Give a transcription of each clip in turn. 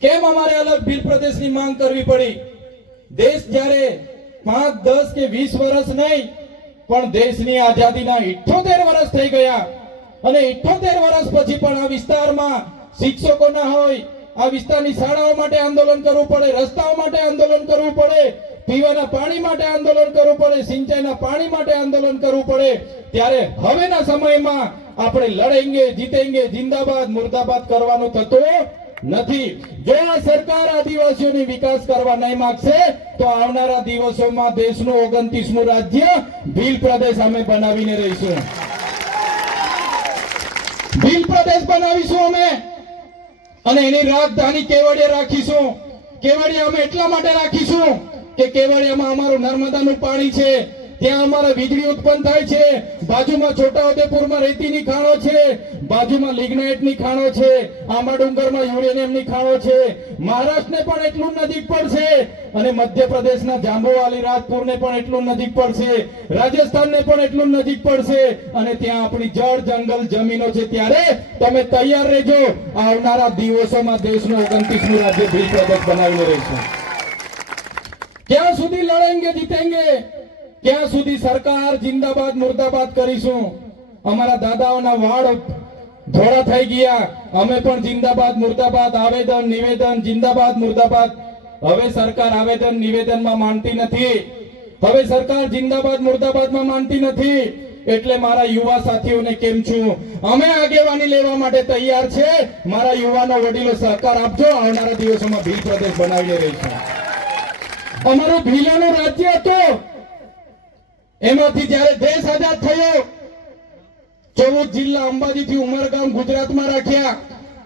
કેમ અમારે અલગ ભીલ પ્રદેશની માંગ કરવી પડી? દેશ જ્યારે પાંચ, દસ કે વીસ વર્ષ નહીં, પણ દેશની આઝાદીના ઇઠોતેર વર્ષ થઈ ગયા. અને ઇઠોતેર વર્ષ પછી પણ આ વિસ્તારમાં શિક્ષકો ના હોય, આ વિસ્તારની શાળાઓ માટે આંદોલન કરવું પડે, રસ્તાઓ માટે આંદોલન કરવું પડે, પીવાના પાણી માટે આંદોલન કરવું પડે, સિંચાઈના પાણી માટે આંદોલન કરવું પડે, ત્યારે હવેના સમયમાં આપણે લડેંગે, જીતેંગે, જિંદાબાદ, મુર્દાબાદ કરવાનું થતું નથી. જો આ સરકાર આદિવાસીઓની વિકાસ કરવા નહીં માંગશે, તો આવનારા દિવસોમાં દેશનું ઓગણત્રીસમું રાજ્ય ભીલ પ્રદેશ અમે બનાવીને રહીશું. ભીલ પ્રદેશ બનાવીશું અમે. અને એની રાજધાની કેવડિયા રાખીશું. કેવડિયા અમે એટલા માટે રાખીશું કે કેવડિયામાં અમારું નર્મદાનું પાણી છે. ત્યાં અમારે વીજળી ઉત્પન્ન થાય છે. બાજુમાં છોટાઉદેપુરમાં રેતીની ખાણો છે. બાજુમાં લિગ્નાઇટની ખાણો છે. આંબા ડુંગરમાં યુરેનિયમની ખાણો છે. મહારાષ્ટ્રને પણ એટલું નજીક પડશે અને મધ્યપ્રદેશના જાંબુવાલી, રાજપુરને પણ એટલું નજીક પડશે. રાજસ્થાનને પણ એટલું નજીક પડશે. અને ત્યાં આપણી જળ જંગલ જમીનો છે. ત્યારે તમે તૈયાર રહેજો. આવનારા દિવસોમાં દેશનું ઓગણત્રીસમું રાજ્ય ભીલ પ્રદેશ બનાવીને રહીશું. ક્યાં સુધી લડેંગે જીતેંગે ક્યાં સુધી સરકાર જિંદાબાદ, મુર્દાબાદ કરીશું. અમારા દાદાઓના વાળ ધોળા થઈ ગયા. અમે પણ જિંદાબાદ, મુર્દાબાદ આવેદન, નિવેદન, જિંદાબાદ, મુર્દાબાદ. હવે સરકાર આવેદન, નિવેદનમાં માનતી નથી. હવે સરકાર જિંદાબાદ, મુર્દાબાદમાં માનતી નથી. એટલે મારા યુવા સાથીઓને કેમ છું? અમે આગેવાની લેવા માટે તૈયાર છે. મારા યુવાનો વડીલો સહકાર આપજો. આવનારા દિવસોમાં ભીલ પ્રદેશ બનાવી રહીશું. અમારું ભીલાનું રાજ્ય હતું. એમાંથી જ્યારે દેશ આઝાદ થયો, ચૌદ જિલ્લા અંબાજીથી ઉમરગામ ગુજરાતમાં રાખ્યા,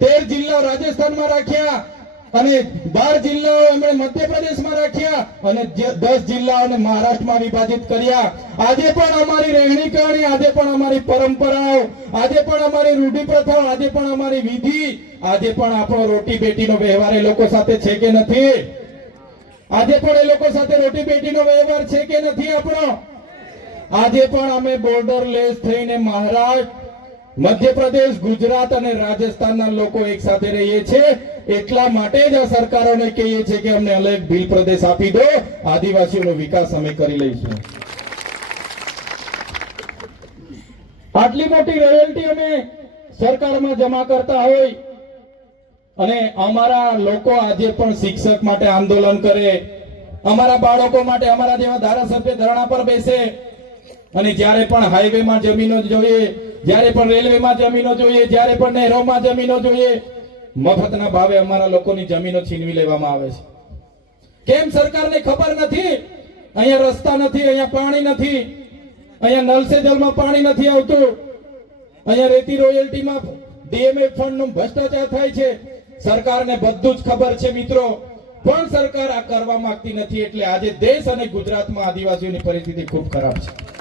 તેર જિલ્લા રાજસ્થાનમાં રાખ્યા, અને બાર જિલ્લાઓ એમણે મધ્યપ્રદેશમાં રાખ્યા, અને દસ જિલ્લાઓને મહારાષ્ટ્રમાં વિભાજિત કર્યા. આજે પણ અમારી રહેણી કરણી આજે પણ અમારી પરંપરાઓ, આજે પણ અમારી રૂઢિ પ્રથાઓ આજે પણ અમારી વિધિ, આજે પણ આપણો રોટી બેટીનો વ્યવહાર એ લોકો સાથે છે કે નથી? આજે પણ એ લોકો સાથે રોટી બેટીનો વ્યવહાર છે કે નથી આપણો? આજે પણ અમે બોર્ડર લેસ થઈને મહારાષ્ટ્ર મધ્યપ્રદેશ, ગુજરાત અને રાજસ્થાનના લોકો એક સાથે રહીએ છીએ. એટલા માટે જ આ સરકારોને કહીએ છીએ કે અમને અલગ ભીલ પ્રદેશ આપી દો. આદિવાસીઓનો વિકાસ અમે કરી લઈશું. આટલી મોટી રોયલ્ટી અમે સરકારમાં જમા કરતા હોય અને અમારા લોકો આજે પણ શિક્ષક માટે આંદોલન કરે, અમારા બાળકો માટે, અમારા જેવા ધારાસભ્ય ધરણા પર બેસે અને જ્યારે પણ હાઈવેમાં જમીનો જોઈએ, જ્યારે પણ રેલવેમાં જમીનો જોઈએ, જ્યારે પણ નહેરોમાં જમીનો જોઈએ, મફતના ભાવે અમારા લોકોની જમીનો છીનવી લેવામાં આવે છે. કેમ સરકારને ખબર નથી? અહીંયા રસ્તા નથી, અહીંયા પાણી નથી, અહીંયા નલ જલમાં પાણી નથી આવતું. અહીંયા રેતી રોયલ્ટીમાં ડીએમએ ફંડનો ભ્રષ્ટાચાર થાય છે. સરકારને બધું જ ખબર છે મિત્રો. પણ સરકાર આ કરવા માંગતી નથી, એટલે આજે દેશ અને ગુજરાતમાં આદિવાસીઓની પરિસ્થિતિ ખૂબ ખરાબ છે.